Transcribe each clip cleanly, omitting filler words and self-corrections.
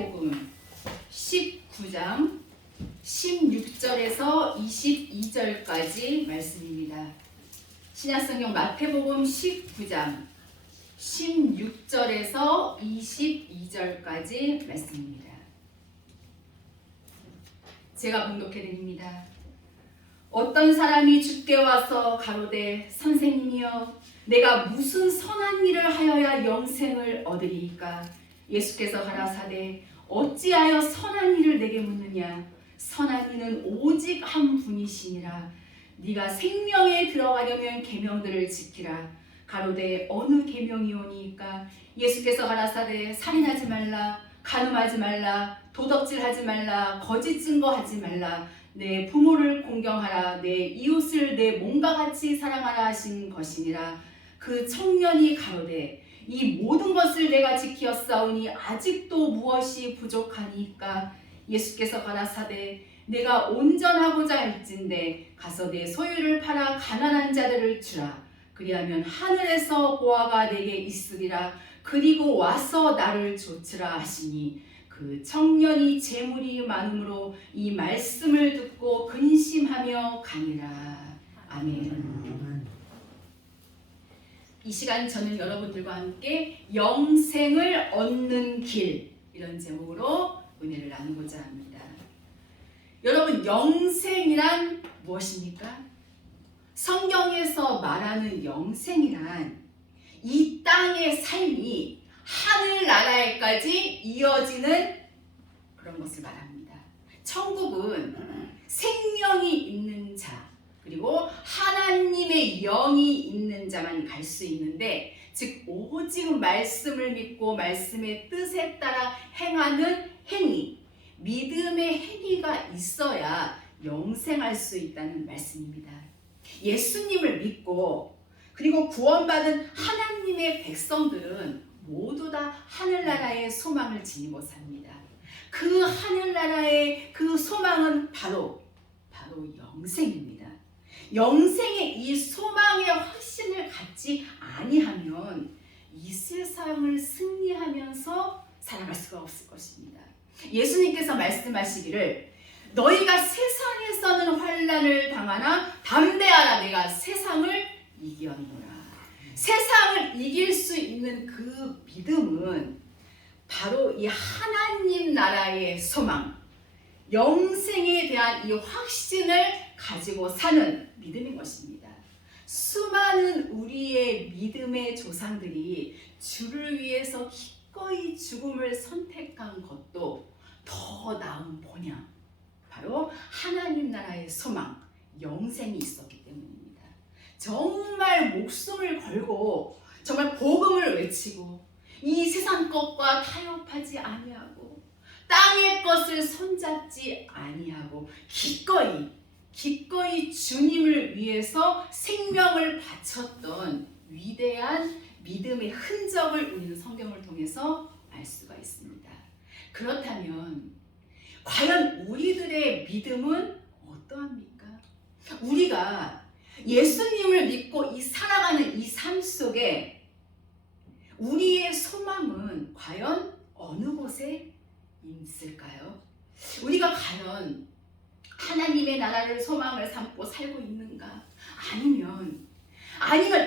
마태복음 19장 16절에서 22절까지 말씀입니다. 신약성경 마태복음 19장 16절에서 22절까지 말씀입니다. 제가 봉독해 드립니다. 어떤 사람이 주께 와서 가로되 선생님이여 내가 무슨 선한 일을 하여야 영생을 얻으리이까? 예수께서 가라사대 어찌하여 선한 일을 내게 묻느냐? 선한 이는 오직 한 분이시니라. 네가 생명에 들어가려면 계명들을 지키라. 가로되 어느 계명이오니이까? 예수께서 가라사대 살인하지 말라, 간음하지 말라, 도덕질하지 말라, 거짓 증거하지 말라, 내 부모를 공경하라, 내 이웃을 내 몸과 같이 사랑하라 하신 것이니라. 그 청년이 가로되 이 모든 것을 내가 지키었사오니 아직도 무엇이 부족하니까? 예수께서 가라사대 내가 온전하고자 할진대 가서 내 소유를 팔아 가난한 자들을 주라. 그리하면 하늘에서 보화가 내게 있으리라. 그리고 와서 나를 좇으라 하시니 그 청년이 재물이 많으므로 이 말씀을 듣고 근심하며 가니라. 아멘. 이 시간 저는 여러분들과 함께 영생을 얻는 길, 이런 제목으로 은혜를 나누고자 합니다. 여러분, 영생이란 무엇입니까? 성경에서 말하는 영생이란 이 땅의 삶이 하늘나라에까지 이어지는 그런 것을 말합니다. 천국은 생명이 있는 자, 그리고 하나님의 영이 있는 자만 갈 수 있는데, 즉 오직 말씀을 믿고 말씀의 뜻에 따라 행하는 행위, 믿음의 행위가 있어야 영생할 수 있다는 말씀입니다. 예수님을 믿고 그리고 구원받은 하나님의 백성들은 모두 다 하늘나라의 소망을 지니고 삽니다. 그 하늘나라의 그 소망은 바로 영생입니다. 영생의 이 소망의 확신을 갖지 아니하면 이 세상을 승리하면서 살아갈 수가 없을 것입니다. 예수님께서 말씀하시기를 너희가 세상에서는 환난을 당하나 담대하라, 내가 세상을 이겼노라. 세상을 이길 수 있는 그 믿음은 바로 이 하나님 나라의 소망, 영생에 대한 이 확신을 가지고 사는 믿음인 것입니다. 수많은 우리의 믿음의 조상들이 주를 위해서 기꺼이 죽음을 선택한 것도 더 나은 본향, 바로 하나님 나라의 소망, 영생이 있었기 때문입니다. 정말 목숨을 걸고 정말 복음을 외치고 이 세상 것과 타협하지 아니하고 땅의 것을 손잡지 아니하고 기꺼이 주님을 위해서 생명을 바쳤던 위대한 믿음의 흔적을 우리는 성경을 통해서 알 수가 있습니다. 그렇다면 과연 우리들의 믿음은 어떠합니까? 우리가 예수님을 믿고 살아가는 이 삶 속에 우리의 소망은 과연 어느 곳에 있을까요? 우리가 과연 하나님의 나라를 소망을 삼고 살고 있는가? 아니면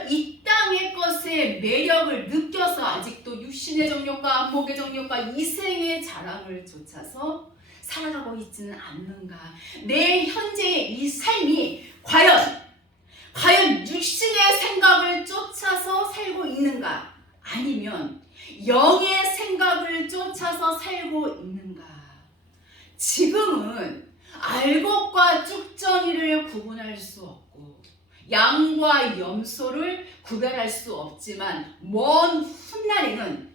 이 땅의 것의 매력을 느껴서 아직도 육신의 정욕과 안목의 정욕과 이생의 자랑을 쫓아서 살아가고 있지는 않는가? 내 현재의 이 삶이 과연 육신의 생각을 쫓아서 살고 있는가? 아니면 영의 생각을 쫓아서 살고 있는가? 지금은 알곡과 쭉정이를 구분할 수 없고 양과 염소를 구별할 수 없지만 먼 훗날에는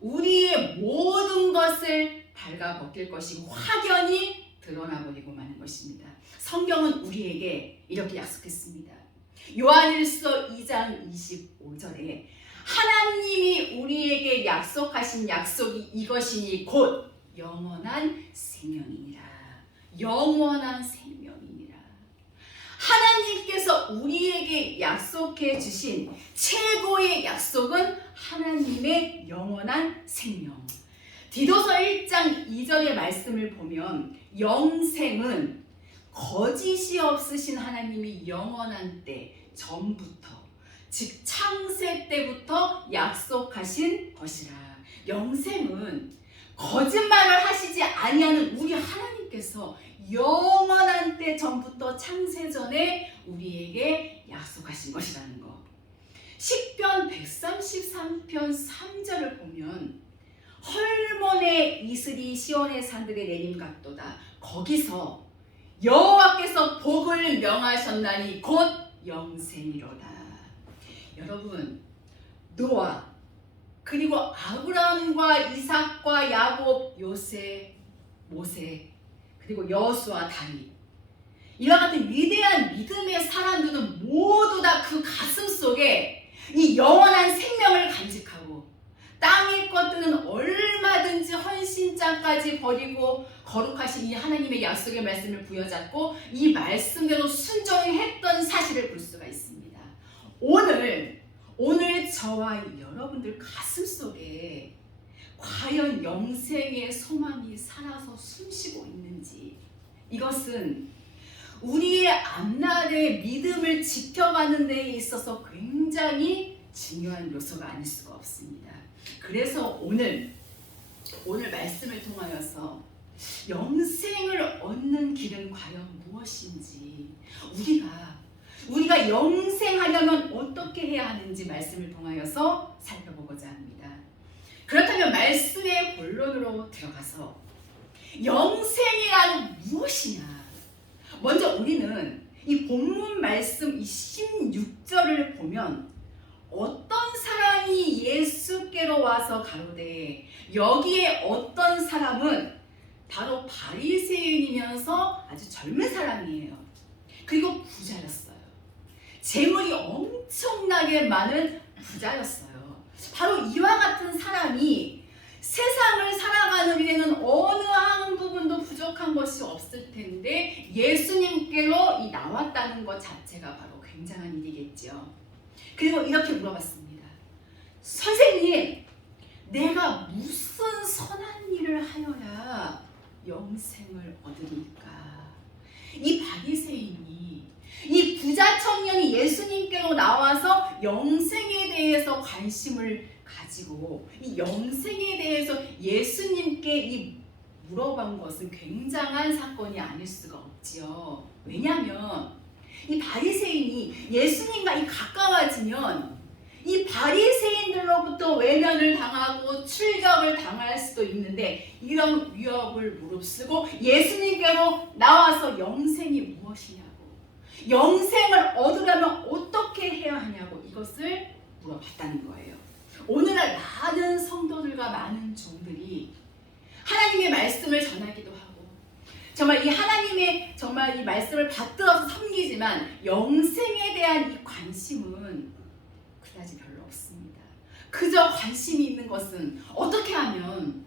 우리의 모든 것을 발가벗길 것이 확연히 드러나버리고 마는 것입니다. 성경은 우리에게 이렇게 약속했습니다. 요한일서 2장 25절에 하나님이 우리에게 약속하신 약속이 이것이니 곧 영원한 생명이니라. 영원한 생명이니라. 하나님께서 우리에게 약속해 주신 최고의 약속은 하나님의 영원한 생명. 디도서 1장 2절의 말씀을 보면 영생은 거짓이 없으신 하나님이 영원한 때 전부터, 즉 창세 때부터 약속하신 것이라. 영생은 거짓말을 하시지 아니하는 우리 하나님께서 영원한 때 전부터 창세 전에 우리에게 약속하신 것이라는 것. 시편 133편 3절을 보면 헐몬의 이슬이 시온의 산들에 내림 같도다. 거기서 여호와께서 복을 명하셨나니 곧 영생이로다. 여러분, 노아 그리고 아브라함과 이삭과 야곱, 요셉, 모세, 그리고 여호수아, 다윗, 이와 같은 위대한 믿음의 사람들은 모두 다 그 가슴 속에 이 영원한 생명을 간직하고 땅의 것들은 얼마든지 헌신장까지 버리고 거룩하신 이 하나님의 약속의 말씀을 부여잡고 이 말씀대로 순종했던 사실을 볼 수가 있습니다. 오늘 저와 여러분들 가슴 속에 과연 영생의 소망이 살아서 숨쉬고 있는지, 이것은 우리의 앞날의 믿음을 지켜가는 데 있어서 굉장히 중요한 요소가 아닐 수가 없습니다. 그래서 오늘 말씀을 통하여서 영생을 얻는 길은 과연 무엇인지, 우리가 영생하려면 어떻게 해야 하는지 말씀을 통하여서 살펴보고자 합니다. 그렇다면 말씀의 본론으로 들어가서 영생이란 무엇이냐? 먼저 우리는 이 본문 말씀 16절을 보면 어떤 사람이 예수께로 와서 가로되, 여기에 어떤 사람은 바로 바리새인이면서 아주 젊은 사람이에요. 그리고 부자였어요. 재물이 엄청나게 많은 부자였어요. 바로 이와 같은 사람이 세상을 살아가는 데에는 어느 한 부분도 부족한 것이 없을 텐데 예수님께로 나왔다는 것 자체가 바로 굉장한 일이겠죠. 그리고 이렇게 물어봤습니다. 선생님, 내가 무슨 선한 일을 하여야 영생을 얻으리까? 이 바리새인이, 이 부자 청년이 예수님께로 나와서 영생에 대해서 관심을 가지고 이 영생에 대해서 예수님께 물어본 것은 굉장한 사건이 아닐 수가 없지요. 왜냐하면 이 바리새인이 예수님과 가까워지면 이 바리새인들로부터 외면을 당하고 출격을 당할 수도 있는데, 이런 위협을 무릅쓰고 예수님께로 나와서 영생이 무엇이냐고, 영생을 얻으려면 어떻게 해야 하냐고 이것을 물어봤다는 거예요. 오늘날 많은 성도들과 많은 종들이 하나님의 말씀을 전하기도 하고 정말 이 하나님의 정말 이 말씀을 받들어서 섬기지만 영생에 대한 이 관심은 그다지 별로 없습니다. 그저 관심이 있는 것은 어떻게 하면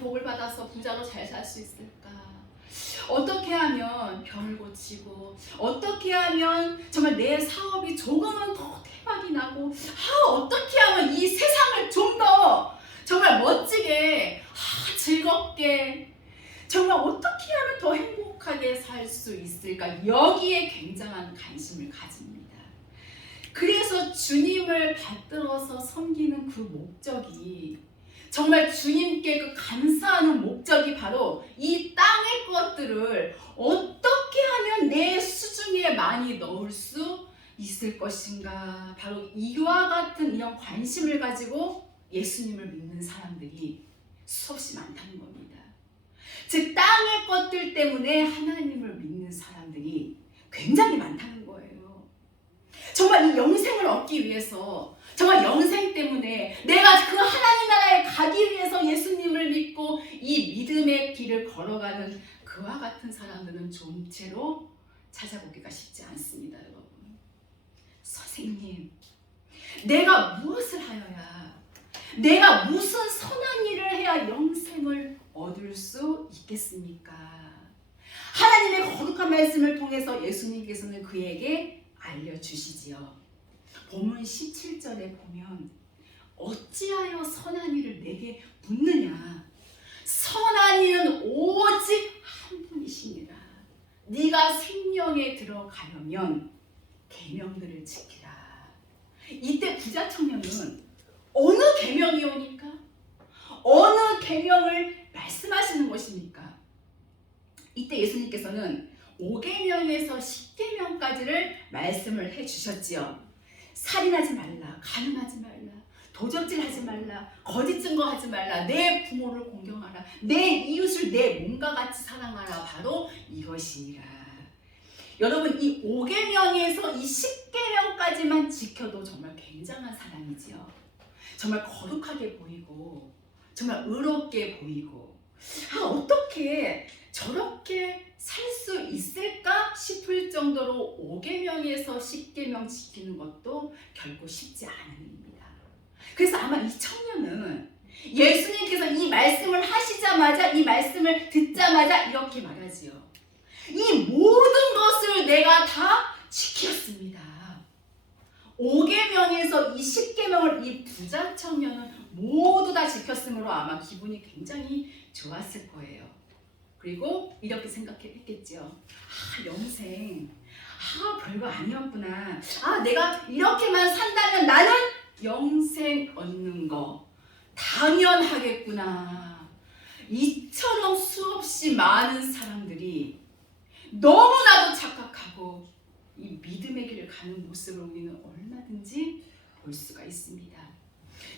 복을 받아서 부자로 잘 살 수 있을까? 어떻게 하면 병을 고치고, 어떻게 하면 정말 내 사업이 조금은 더 대박이 나고, 어떻게 하면 이 세상을 좀 더 정말 멋지게, 즐겁게, 정말 어떻게 하면 더 행복하게 살 수 있을까? 여기에 굉장한 관심을 가집니다. 그래서 주님을 받들어서 섬기는 그 목적이, 정말 주님께 그 감사하는 목적이 바로 이 땅의 것들을 어떻게 하면 내 수중에 많이 넣을 수 있을 것인가, 바로 이와 같은 이런 관심을 가지고 예수님을 믿는 사람들이 수없이 많다는 겁니다. 즉 땅의 것들 때문에 하나님을 믿는 사람들이 굉장히 많다는 거예요. 정말 이 영생을 얻기 위해서, 정말 영생 때문에 내가 그 하나님 나라에 가기 위해서 예수님을 믿고 이 믿음의 길을 걸어가는 그와 같은 사람들은 좀채로 찾아보기가 쉽지 않습니다. 여러분, 선생님, 내가 무엇을 하여야, 내가 무슨 선한 일을 해야 영생을 얻을 수 있겠습니까? 하나님의 거룩한 말씀을 통해서 예수님께서는 그에게 알려주시지요. 본문 17절에 보면 어찌하여 선한 일을 내게 묻느냐? 선한 이는 오직 한 분이시니라. 네가 생명에 들어가려면 계명들을 지키라. 이때 부자 청년은 어느 계명이 오니까? 어느 계명을 말씀하시는 것입니까? 이때 예수님께서는 5계명에서 10계명까지를 말씀을 해주셨지요. 살인하지 말라, 간음하지 말라, 도적질하지 말라, 거짓 증거하지 말라, 내 부모를 공경하라, 내 이웃을 내 몸과 같이 사랑하라. 바로 이것이니라. 여러분, 이 5계명에서 이 10계명까지만 지켜도 정말 굉장한 사람이지요. 정말 거룩하게 보이고 정말 의롭게 보이고, 어떻게 저렇게 살 수 있을까 싶을 정도로 5계명에서 10계명 지키는 것도 결코 쉽지 않은 일입니다. 그래서 아마 이 청년은 예수님께서 이 말씀을 하시자마자, 이 말씀을 듣자마자 이렇게 말하지요. 이 모든 것을 내가 다 지켰습니다. 5계명에서 이 10계명을 이 부자 청년은 모두 다 지켰으므로 아마 기분이 굉장히 좋았을 거예요. 그리고 이렇게 생각했겠죠. 영생, 별거 아니었구나. 내가 이렇게만 산다면 나는 영생 얻는 거 당연하겠구나. 이처럼 수없이 많은 사람들이 너무나도 착각하고 이 믿음의 길을 가는 모습을 우리는 얼마든지 볼 수가 있습니다.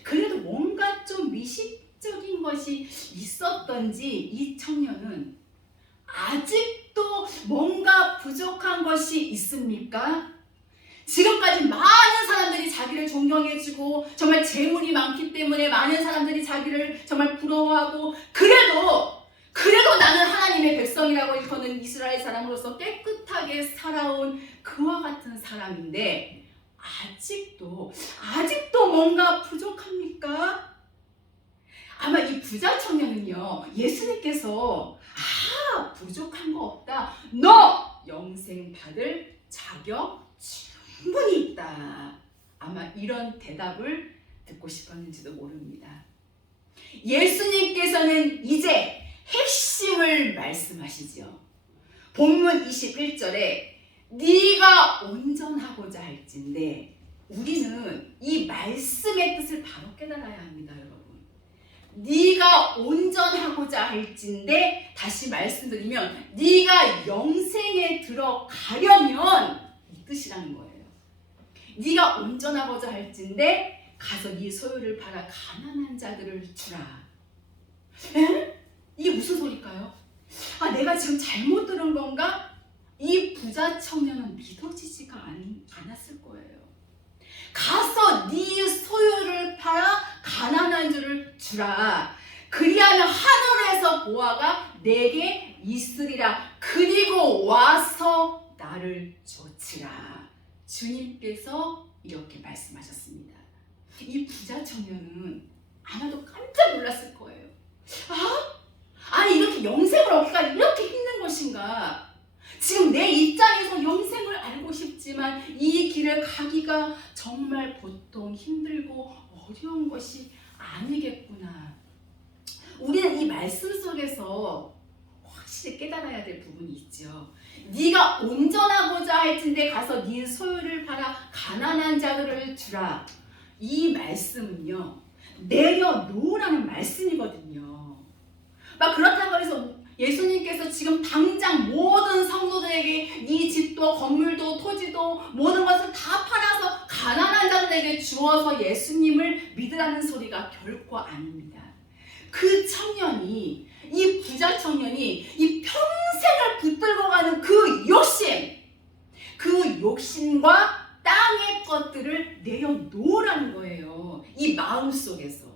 그래도 뭔가 좀 미식적인 것이 있었던지 이 청년은 아직도 뭔가 부족한 것이 있습니까? 지금까지 많은 사람들이 자기를 존경해주고 정말 재물이 많기 때문에 많은 사람들이 자기를 정말 부러워하고, 그래도 나는 하나님의 백성이라고 일컫는 이스라엘 사람으로서 깨끗하게 살아온 그와 같은 사람인데 아직도 뭔가 부족합니까? 아마 이 부자 청년은요, 예수님께서 부족한 거 없다, 너 영생 받을 자격 충분히 있다, 아마 이런 대답을 듣고 싶었는지도 모릅니다. 예수님께서는 이제 핵심을 말씀하시지요. 본문 21절에 네가 온전하고자 할진대, 우리는 이 말씀의 뜻을 바로 깨달아야 합니다. 여러분, 네가 온전하고자 할진대, 다시 말씀드리면 네가 영생에 들어가려면 이 뜻이라는 거예요. 네가 온전하고자 할진대 가서 네 소유를 팔아 가난한 자들을 주라. 이게 무슨 소리일까요? 내가 지금 잘못 들은 건가? 이 부자 청년은 믿어지지가 않았을 거예요. 가서 네 소유를 팔아 가난한 자를 주라. 그리하면 하늘에서 보화가 내게 있으리라. 그리고 와서 나를 좇으라. 주님께서 이렇게 말씀하셨습니다. 이 부자 청년은 아마도 깜짝 놀랐을 거예요. 아니, 이렇게 영생을 얻기가 이렇게 힘든 것인가? 지금 내 입장에서 영생을 알고 싶지만 이 길을 가기가 정말 보통 힘들고 어려운 것이 아니겠구나. 우리는 이 말씀 속에서 확실히 깨달아야 될 부분이 있죠. 네가 온전하고자 할진대 가서 네 소유를 팔아 가난한 자들을 주라. 이 말씀은요, 내려놓으라는 말씀이거든요. 그렇다고 해서 예수님께서 지금 당장 모든 성도들에게 네 집도 건물도 토지도 모든 것을 다 팔아서 가난한 자들에게 주어서 예수님을 믿으라는 소리가 결코 아닙니다. 그 청년이, 이 부자 청년이 이 평생을 붙들고 가는 그 욕심과 땅의 것들을 내려놓으라는 거예요. 이 마음 속에서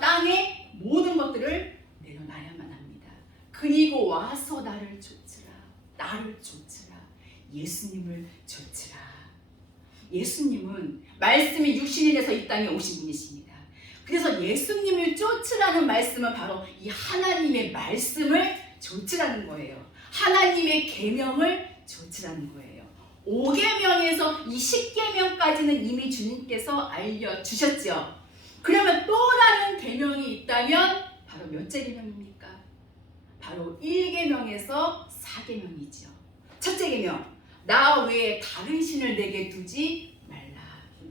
땅의 모든 것들을 내려놔야만 합니다. 그리고 와서 나를 좇으라. 예수님을 좇으라. 예수님은 말씀이 육신이 돼서 이 땅에 오신 분이십니다. 그래서 예수님을 좇으라는 말씀은 바로 이 하나님의 말씀을 좇으라는 거예요. 하나님의 계명을 좇으라는 거예요. 5계명에서 이 10계명까지는 이미 주님께서 알려주셨죠. 그러면 또 다른 계명이 있다면 바로 몇째 계명입니까? 바로 1계명에서 4계명이죠. 첫째 계명, 나 외에 다른 신을 내게 두지 말라.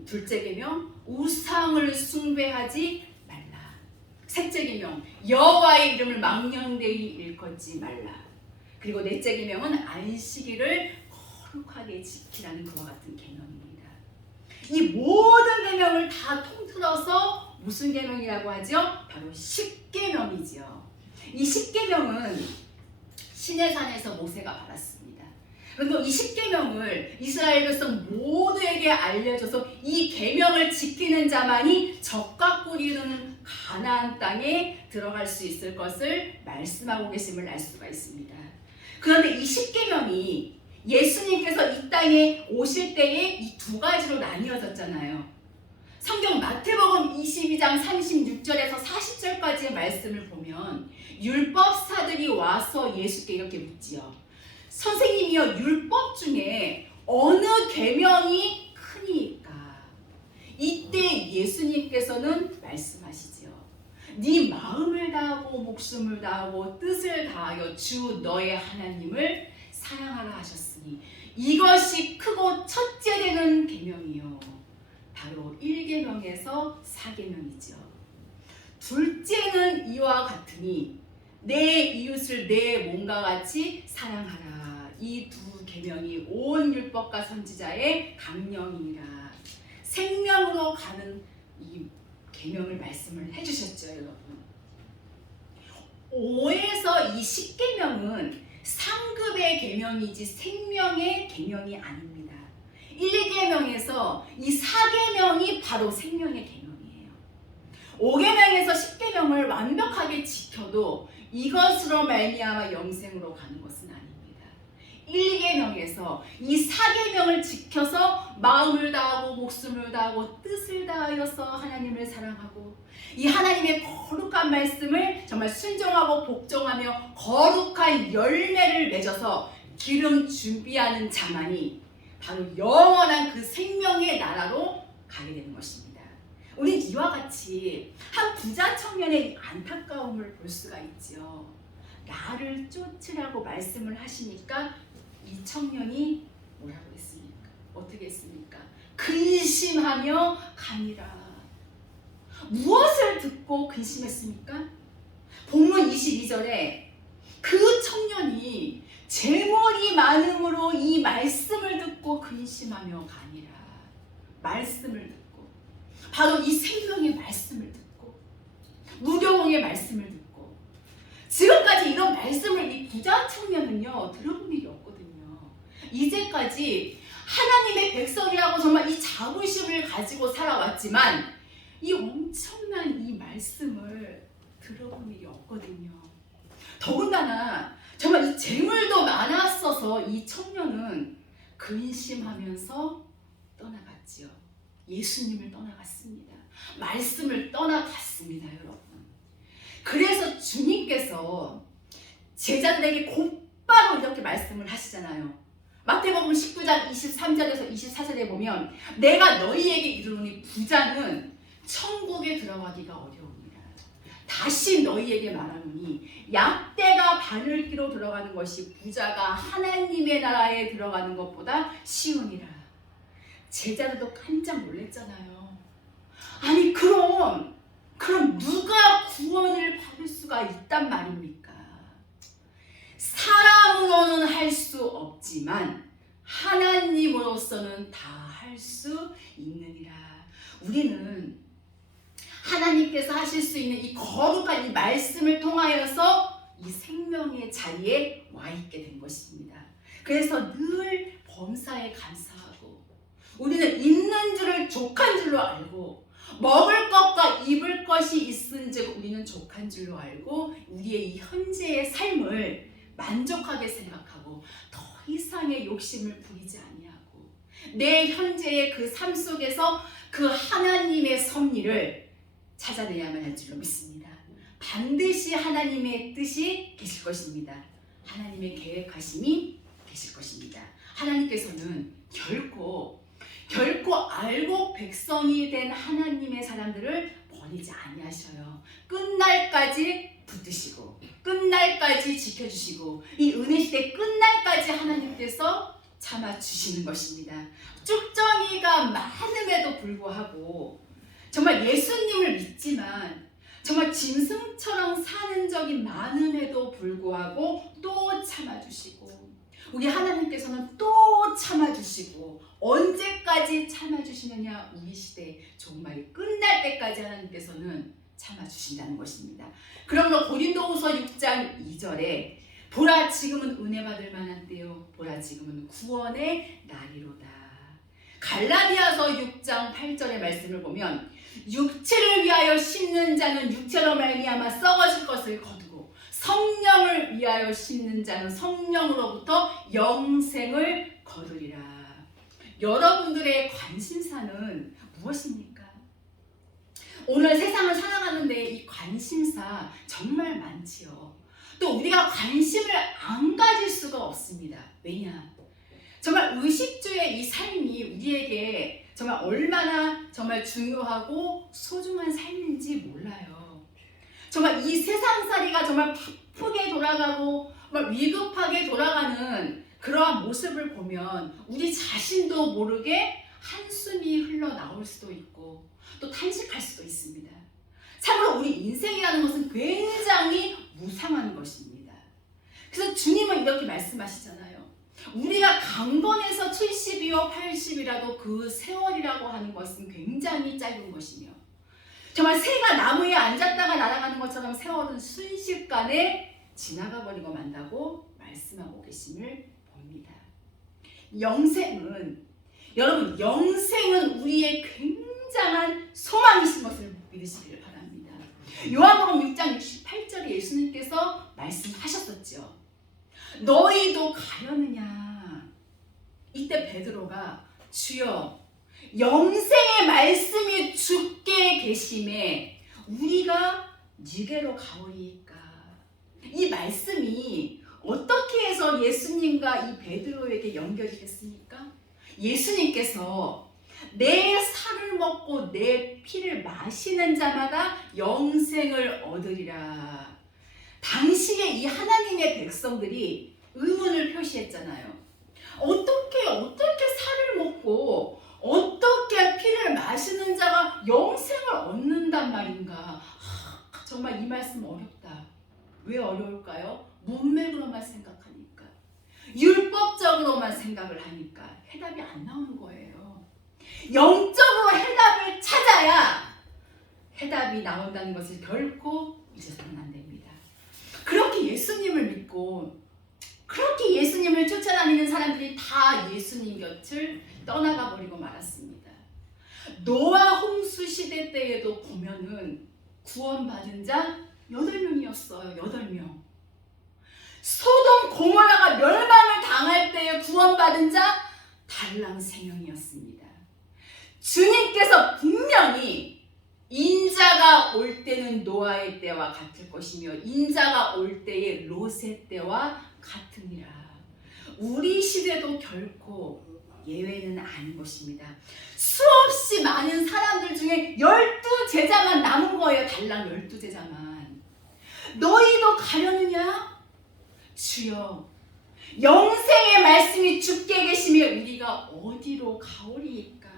둘째 계명, 우상을 숭배하지 말라. 셋째 계명, 여호와의 이름을 망령되이 일컫지 말라. 그리고 넷째 계명은 안식일을 거룩하게 지키라는 그와 같은 계명입니다. 이 모든 계명을 다 통틀어서 무슨 계명이라고 하죠? 바로 10계명이죠. 이 10계명은 시내산에서 모세가 받았습니다. 그리고 이 10계명을 이스라엘 백성 모두에게 알려줘서 이 계명을 지키는 자만이 적과 꿀이 흐르는 가나안 땅에 들어갈 수 있을 것을 말씀하고 계심을 알 수가 있습니다. 그런데 이 10계명이 예수님께서 이 땅에 오실 때에 이 두 가지로 나뉘어졌잖아요. 성경 마태복음 22장 36절에서 40절까지의 말씀을 보면 율법사들이 와서 예수께 이렇게 묻지요. 선생님이여, 율법 중에 어느 계명이 크니까? 이때 예수님께서는 말씀하시지요. 네 마음을 다하고 목숨을 다하고 뜻을 다하여 주 너의 하나님을 사랑하라 하셨으니 이것이 크고 첫째 되는 계명이요 바로 1계명에서 4계명이죠. 둘째는 이와 같으니 내 이웃을 내 몸과 같이 사랑하라. 이 두 계명이 온 율법과 선지자의 강령이니라. 생명으로 가는 이 계명을 말씀을 해주셨죠, 여러분. 5에서 이 10계명은 상급의 계명이지 생명의 계명이 아닙니다. 1계명에서 이 4계명이 바로 생명의 계명이에요. 5계명에서 10계명을 완벽하게 지켜도 이것으로 말미암아 영생으로 가는 것은 아닙니다. 1계명에서 이 4계명을 지켜서 마음을 다하고 목숨을 다하고 뜻을 다하여서 하나님을 사랑하고 이 하나님의 거룩한 말씀을 정말 순종하고 복종하며 거룩한 열매를 맺어서 기름 준비하는 자만이 바로 영원한 그 생명의 나라로 가게 되는 것입니다. 우리는 이와 같이 한 부자 청년의 안타까움을 볼 수가 있죠. 나를 쫓으라고 말씀을 하시니까 이 청년이 뭐라고 했습니까? 어떻게 했습니까? 근심하며 가니라. 무엇을 듣고 근심했습니까? 본문 22절에 그 청년이 재물이 많음으로 이 말씀을 듣고 근심하며 가니라. 말씀을 듣고, 바로 이 생명의 말씀을 듣고, 무교봉의 말씀을 듣고, 지금까지 이런 말씀을 이 부자 청년은요 들어본 일이 없거든요. 이제까지 하나님의 백성이라고 정말 이 자부심을 가지고 살아왔지만 이 엄청난 이 말씀을 들어본 일이 없거든요. 더군다나 정말 이 재물도 많았어서 이 청년은 근심하면서 떠나갔지요. 예수님을 떠나갔습니다. 말씀을 떠나갔습니다, 여러분. 그래서 주님께서 제자들에게 곧바로 이렇게 말씀을 하시잖아요. 마태복음 19장 23절에서 24절에 보면 내가 너희에게 이르노니 부자는 천국에 들어가기가 어려우니라. 다시 너희에게 말하노니 약대가 바늘기로 들어가는 것이 부자가 하나님의 나라에 들어가는 것보다 쉬우니라. 제자들도 깜짝 놀랐잖아요. 아니 그럼 누가 구원을 받을 수가 있단 말입니까? 사람으로는 할 수 없지만 하나님으로서는 다 할 수 있느니라. 우리는 하나님께서 하실 수 있는 이 거룩한 이 말씀을 통하여서 이 생명의 자리에 와 있게 된 것입니다. 그래서 늘 범사에 감사하고 우리는 있는 줄을 족한 줄로 알고 먹을 것과 입을 것이 있은즉 우리는 족한 줄로 알고 우리의 이 현재의 삶을 만족하게 생각하고 더 이상의 욕심을 부리지 아니하고 내 현재의 그 삶 속에서 그 하나님의 섭리를 찾아내야만 할 줄로 믿습니다. 반드시 하나님의 뜻이 계실 것입니다. 하나님의 계획하심이 계실 것입니다. 하나님께서는 결코 알고 백성이 된 하나님의 사람들을 버리지 아니하셔요. 끝날까지 붙드시고 끝날까지 지켜주시고 이 은혜시대 끝날까지 하나님께서 참아주시는 것입니다. 쭉정이가 많음에도 불구하고 정말 예수님을 믿지만 정말 짐승처럼 사는 적이 많음에도 불구하고 또 참아주시고 우리 하나님께서는 또 참아주시고 언제까지 참아주시느냐 우리 시대 정말 끝날 때까지 하나님께서는 참아주신다는 것입니다. 그러므로 고린도후서 6장 2절에 보라 지금은 은혜 받을 만한 때요 보라 지금은 구원의 날이로다. 갈라디아서 6장 8절의 말씀을 보면 육체를 위하여 심는 자는 육체로 말미암아 썩어질 것을 거두고 성령을 위하여 심는 자는 성령으로부터 영생을 거두리라. 여러분들의 관심사는 무엇입니까? 오늘 세상을 살아가는데 이 관심사 정말 많지요. 또 우리가 관심을 안 가질 수가 없습니다. 왜냐? 정말 의식주의 이 삶이 우리에게 정말 얼마나 정말 중요하고 소중한 삶인지 몰라요. 정말 이 세상살이가 정말 바쁘게 돌아가고 정말 위급하게 돌아가는 그러한 모습을 보면 우리 자신도 모르게 한숨이 흘러나올 수도 있고 또 탄식할 수도 있습니다. 참으로 우리 인생이라는 것은 굉장히 무상한 것입니다. 그래서 주님은 이렇게 말씀하시잖아요. 우리가 강건해서 70이요 80이라도 그 세월이라고 하는 것은 굉장히 짧은 것이며 정말 새가 나무에 앉았다가 날아가는 것처럼 세월은 순식간에 지나가 버리고 만다고 말씀하고 계심을 봅니다. 여러분 영생은 우리의 굉장한 소망이신 것을 믿으시기를 바랍니다. 요한복음 6장 68절에 예수님께서 말씀하셨었죠. 너희도 가려느냐. 이때 베드로가 주여 영생의 말씀이 주께 계심에 우리가 네게로 가오리이까. 이 말씀이 어떻게 해서 예수님과 이 베드로에게 연결이 됐습니까? 예수님께서 내 살을 먹고 내 피를 마시는 자마다 영생을 얻으리라. 당시에 이 하나님의 백성들이 의문을 표시했잖아요. 어떻게 살을 먹고 어떻게 피를 마시는 자가 영생을 얻는단 말인가? 정말 이 말씀 어렵다. 왜 어려울까요? 문맥으로만 생각하니까, 율법적으로만 생각을 하니까 해답이 안 나오는 거예요. 영적으로 해답을 찾아야 해답이 나온다는 것을 결코 잊어서는 안 됩니다. 그렇게 예수님을 믿고 그렇게 예수님을 쫓아다니는 사람들이 다 예수님 곁을 떠나가 버리고 말았습니다. 노아 홍수 시대 때에도 보면은 구원받은 자 8명이었어요. 8명. 소돔 고모라가 멸망을 당할 때에 구원받은 자 달랑 3명이었습니다. 주님께서 분명히 인자가 올 때는 노아의 때와 같을 것이며 인자가 올 때에 롯의 때와 같으니라. 우리 시대도 결코 예외는 아닌 것입니다. 수없이 많은 사람들 중에 12제자만 남은 거예요. 달랑 12제자만. 너희도 가려느냐? 주여 영생의 말씀이 주께 계시며 우리가 어디로 가오리이까?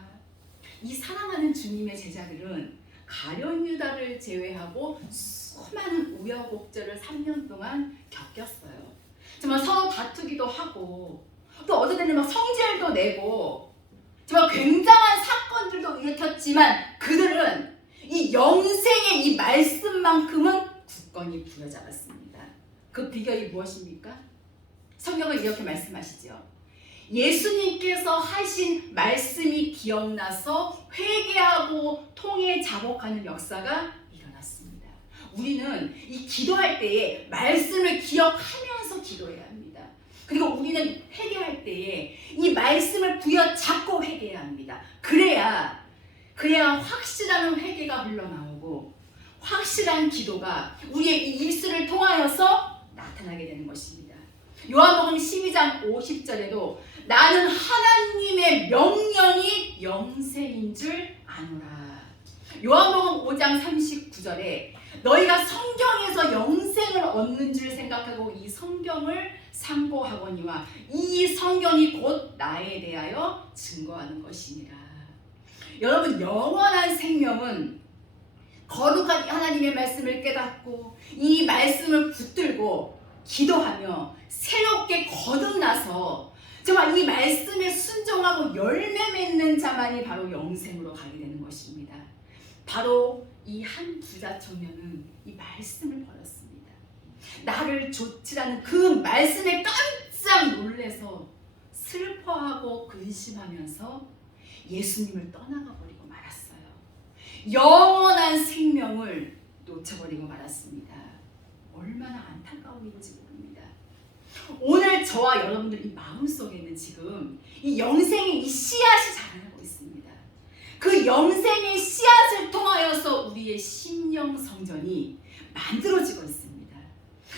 이 사랑하는 주님의 제자들은 가룟 유다를 제외하고 수많은 우여곡절을 3년 동안 겪었어요. 정말 서로 다투기도 하고 또 어떤 때는 막 성질도 내고 정말 굉장한 사건들도 일으켰지만 그들은 이 영생의 이 말씀만큼은 굳건히 부여잡았습니다. 그 비결이 무엇입니까? 성경은 이렇게 말씀하시죠. 예수님께서 하신 말씀이 기억나서 회개하고 통에 자복하는 역사가 일어났습니다. 우리는 이 기도할 때에 말씀을 기억하면서 기도해야 합니다. 그리고 우리는 회개할 때에 이 말씀을 부여잡고 회개해야 합니다. 그래야 확실한 회개가 흘러나오고 확실한 기도가 우리의 이 입술을 통하여서 나타나게 되는 것입니다. 요한복음 12장 50절에도 나는 하나님의 명령이 영생인 줄 아노라. 요한복음 5장 39절에 너희가 성경에서 영생을 얻는 줄 생각하고 이 성경을 상고하거니와 이 성경이 곧 나에 대하여 증거하는 것이니라. 여러분, 영원한 생명은 거룩한 하나님의 말씀을 깨닫고 이 말씀을 붙들고 기도하며 새롭게 거듭나서 정말 이 말씀에 순종하고 열매 맺는 자만이 바로 영생으로 가게 되는 것입니다. 바로 이 한 부자 청년은 이 말씀을 버렸습니다. 나를 좇으라는 그 말씀에 깜짝 놀라서 슬퍼하고 근심하면서 예수님을 떠나가 버리고 말았어요. 영원한 생명을 놓쳐버리고 말았습니다. 얼마나 안타까운 일인지 모릅니다. 오늘 저와 여러분들 이 마음속에는 지금 이 영생의 이 씨앗이 자라나고 있습니다. 그 영생의 씨앗을 통하여서 우리의 심령 성전이 만들어지고 있습니다.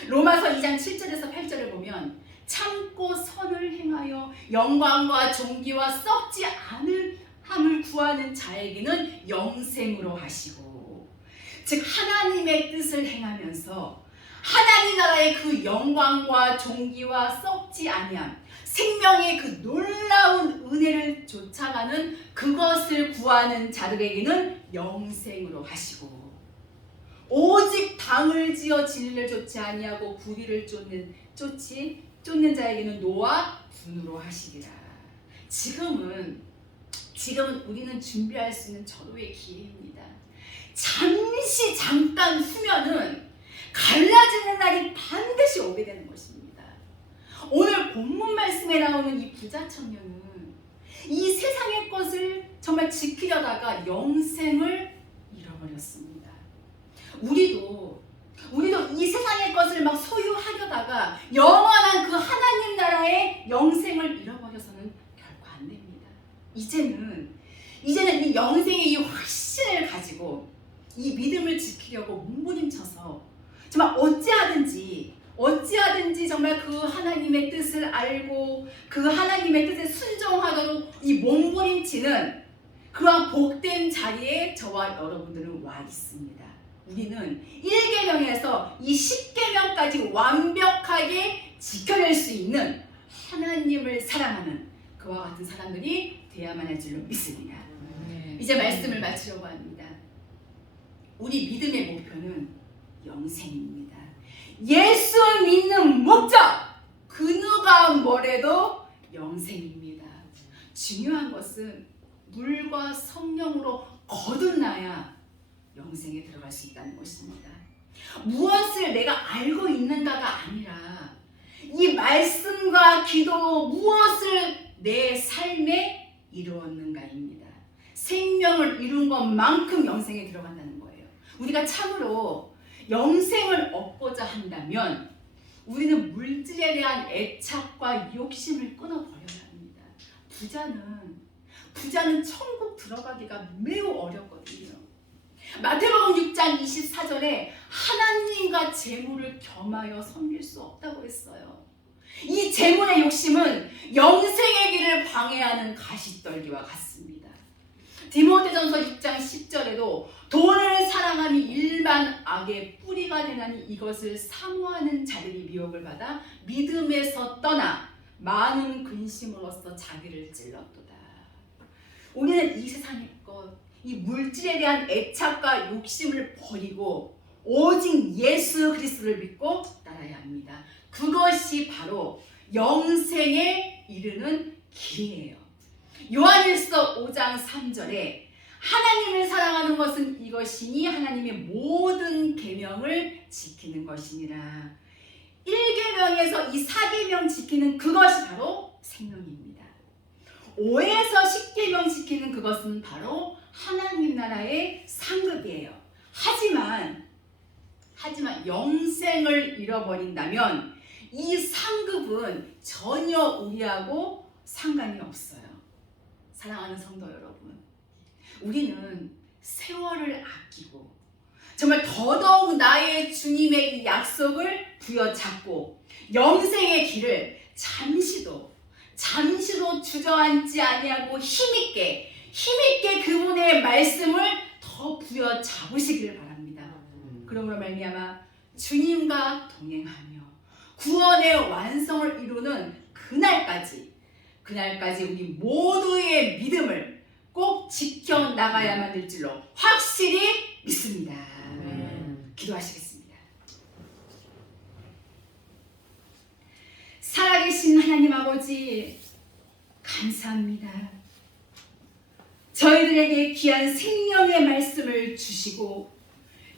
로마서 2장 7절에서 8절을 보면 참고 선을 행하여 영광과 존귀와 썩지 않을 함을 구하는 자에게는 영생으로 하시고, 즉 하나님의 뜻을 행하면서 하나님 나라의 그 영광과 존귀와 썩지 아니함, 생명의 그 놀라운 은혜를 쫓아가는 그것을 구하는 자들에게는 영생으로 하시고, 오직 당을 지어 진리를 쫓지 아니하고 불의를 쫓는 자에게는 노와 분으로 하시리라. 지금은 우리는 준비할 수 있는 절호의 기회입니다. 잠깐 후면은 갈라지는 날이 반드시 오게 되는 것입니다. 오늘 본문 말씀에 나오는 이 부자 청년은 이 세상의 것을 정말 지키려다가 영생을 잃어버렸습니다. 우리도 이 세상의 것을 막 소유하려다가 영원한 그 하나님 나라의 영생을 잃어버려서는 결코 안 됩니다. 이제는 이 영생의 이 확신을 가지고 이 믿음을 지키려고 몸부림쳐서 정말 어찌하든지 정말 그 하나님의 뜻을 알고 그 하나님의 뜻에 순종하도록 이 몸부림치는 그러한 복된 자리에 저와 여러분들은 와 있습니다. 우리는 1계명에서 이 10계명까지 완벽하게 지켜낼 수 있는 하나님을 사랑하는 그와 같은 사람들이 되어야만 할 줄로 믿습니다. 이제 말씀을 마치려고 합니다. 우리 믿음의 목표는 영생입니다. 예수 믿는 목적, 그 누가 뭐래도 영생입니다. 중요한 것은 물과 성령으로 거듭나야 영생에 들어갈 수 있다는 것입니다. 무엇을 내가 알고 있는가가 아니라 이 말씀과 기도 무엇을 내 삶에 이루었는가입니다. 생명을 이룬 것만큼 영생에 들어간다는 거예요. 우리가 참으로 영생을 얻고자 한다면 우리는 물질에 대한 애착과 욕심을 끊어버려야 합니다. 부자는 천국 들어가기가 매우 어렵거든요. 마태복음 6장 24절에 하나님과 재물을 겸하여 섬길 수 없다고 했어요. 이 재물의 욕심은 영생의 길을 방해하는 가시떨기와 같습니다. 디모데전서 6장 10절에도 돈을 사랑함이 일반 악의 뿌리가 되나니 이것을 사모하는 자들이 미혹을 받아 믿음에서 떠나 많은 근심으로써 자기를 찔렀도다. 우리는 이 세상의 것, 이 물질에 대한 애착과 욕심을 버리고 오직 예수 그리스도를 믿고 따라야 합니다. 그것이 바로 영생에 이르는 길이에요. 요한일서 5장 3절에 하나님을 사랑하는 것은 이것이니 하나님의 모든 계명을 지키는 것이니라. 1계명에서 이 4계명 지키는 그것이 바로 생명입니다. 5에서 10계명 지키는 그것은 바로 하나님 나라의 상급이에요. 하지만 영생을 잃어버린다면 이 상급은 전혀 우리하고 상관이 없어요. 사랑하는 성도 여러분, 우리는 세월을 아끼고 정말 더더욱 나의 주님의 이 약속을 부여잡고 영생의 길을 잠시도 주저앉지 아니하고 힘있게 그분의 말씀을 더 부여잡으시기를 바랍니다. 그러므로 말미암아 주님과 동행하며 구원의 완성을 이루는 그날까지 우리 모두의 믿음을 꼭 지켜나가야만 될 줄로 확실히 믿습니다. 기도하시겠습니다. 살아계신 하나님 아버지, 감사합니다. 저희들에게 귀한 생명의 말씀을 주시고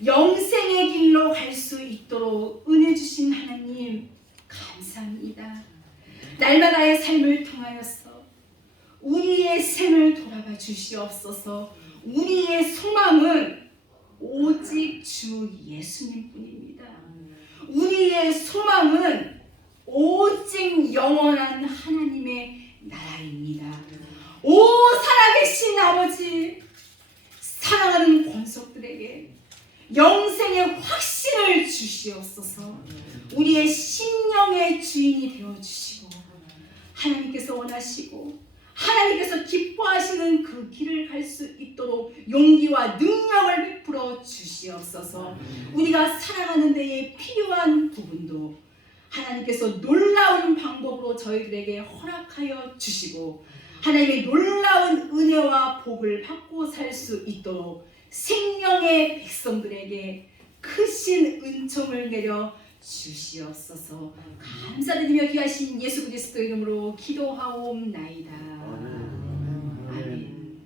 영생의 길로 갈 수 있도록 은혜 주신 하나님, 감사합니다. 날마다의 삶을 통하여서 우리의 생을 돌아봐 주시옵소서. 우리의 소망은 오직 주 예수님뿐입니다. 우리의 소망은 오직 영원한 하나님의 나라입니다. 오 살아계신 아버지, 사랑하는 권속들에게 영생의 확신을 주시옵소서. 우리의 심령의 주인이 되어주시고 하나님께서 원하시고 하나님께서 기뻐하시는 그 길을 갈 수 있도록 용기와 능력을 베풀어 주시옵소서. 우리가 살아가는 데에 필요한 부분도 하나님께서 놀라운 방법으로 저희들에게 허락하여 주시고 하나님의 놀라운 은혜와 복을 받고 살 수 있도록 생명의 백성들에게 크신 은총을 내려 주시옵소서. 감사드리며 귀하신 예수 그리스도 이름으로 기도하옵나이다. 아멘.